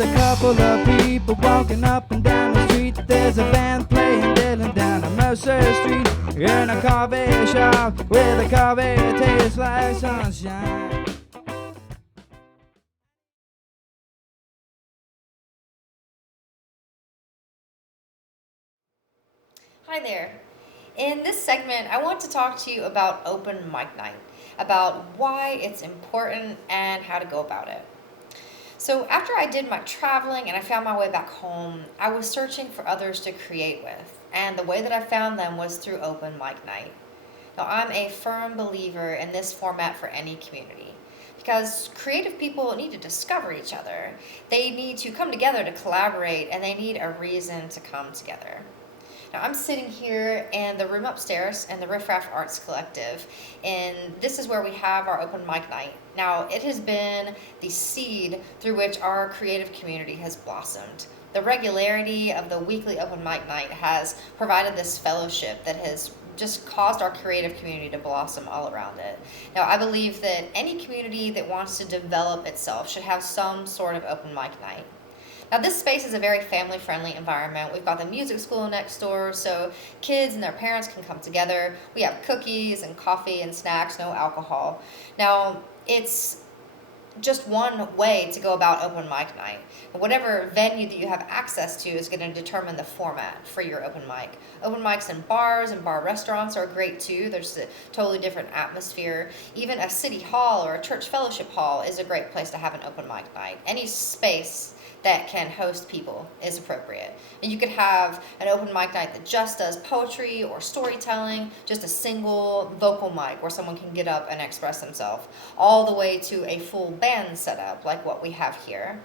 There's a couple of people walking up and down the street. There's a band playing Dylan down on Mercer Street. In a coffee shop with a coffee that tastes like sunshine. Hi there. In this segment, I want to talk to you about open mic night, about why it's important and how to go about it. So after I did my traveling and I found my way back home, I was searching for others to create with, and the way that I found them was through open mic night. Now, I'm a firm believer in this format for any community because creative people need to discover each other. They need to come together to collaborate, and they need a reason to come together. Now, I'm sitting here in the room upstairs in the Riff Raff Arts Collective, and this is where we have our open mic night. Now, it has been the seed through which our creative community has blossomed. The regularity of the weekly open mic night has provided this fellowship that has just caused our creative community to blossom all around it. Now, I believe that any community that wants to develop itself should have some sort of open mic night. Now, this space is a very family-friendly environment. We've got the music school next door, so kids and their parents can come together. We have cookies and coffee and snacks, no alcohol. Now, it's just one way to go about open mic night. Whatever venue that you have access to is going to determine the format for your open mic. Open mics in bars and bar restaurants are great too. There's a totally different atmosphere. Even a city hall or a church fellowship hall is a great place to have an open mic night. Any space that can host people is appropriate. And you could have an open mic night that just does poetry or storytelling, just a single vocal mic where someone can get up and express themselves, all the way to a full band setup like what we have here.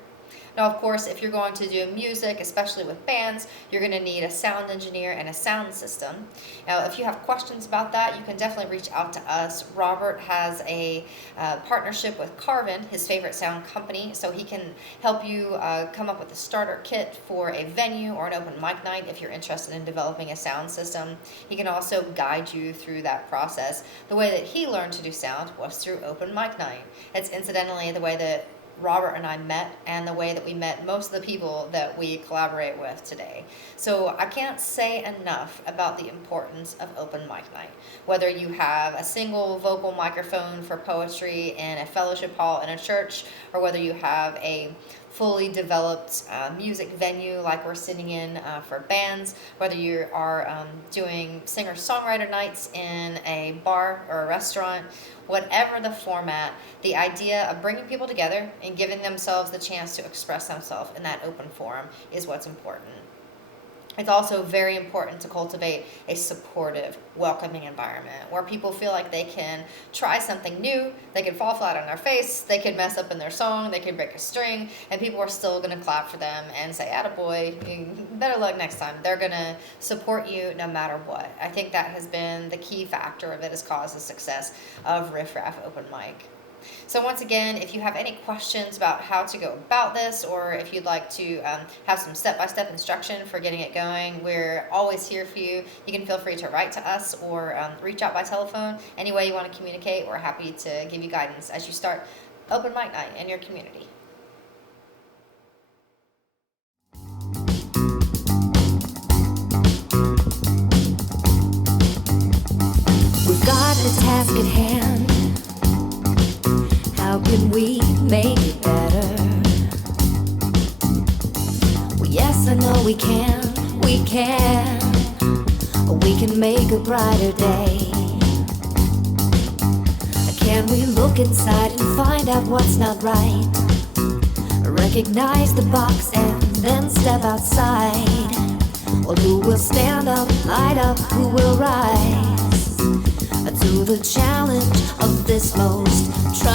Now, of course, if you're going to do music, especially with bands, you're going to need a sound engineer and a sound system. Now, if you have questions about that, you can definitely reach out to us. Robert has a partnership with Carvin, his favorite sound company, so he can help you come up with a starter kit for a venue or an open mic night if you're interested in developing a sound system. He can also guide you through that process. The way that he learned to do sound was through open mic night. It's incidentally the way that Robert and I met, and the way that we met most of the people that we collaborate with today. So I can't say enough about the importance of open mic night. Whether you have a single vocal microphone for poetry in a fellowship hall in a church, or whether you have a fully developed music venue like we're sitting in for bands, whether you are doing singer-songwriter nights in a bar or a restaurant, whatever the format, the idea of bringing people together and giving themselves the chance to express themselves in that open forum is what's important. It's also very important to cultivate a supportive, welcoming environment where people feel like they can try something new, they can fall flat on their face, they could mess up in their song, they could break a string, and people are still going to clap for them and say, "Attaboy, better luck next time." They're going to support you no matter what. I think that has been the key factor that has caused the success of Riff Raff Open Mic. So once again, if you have any questions about how to go about this, or if you'd like to have some step-by-step instruction for getting it going, we're always here for you. You can feel free to write to us or reach out by telephone. Any way you want to communicate, we're happy to give you guidance as you start open mic night in your community. We've got a task at hand. How can we make it better? Well, yes, I know we can. We can make a brighter day. Can we look inside and find out what's not right? Recognize the box and then step outside. Well, who will stand up, light up, who will rise to the challenge of this most trying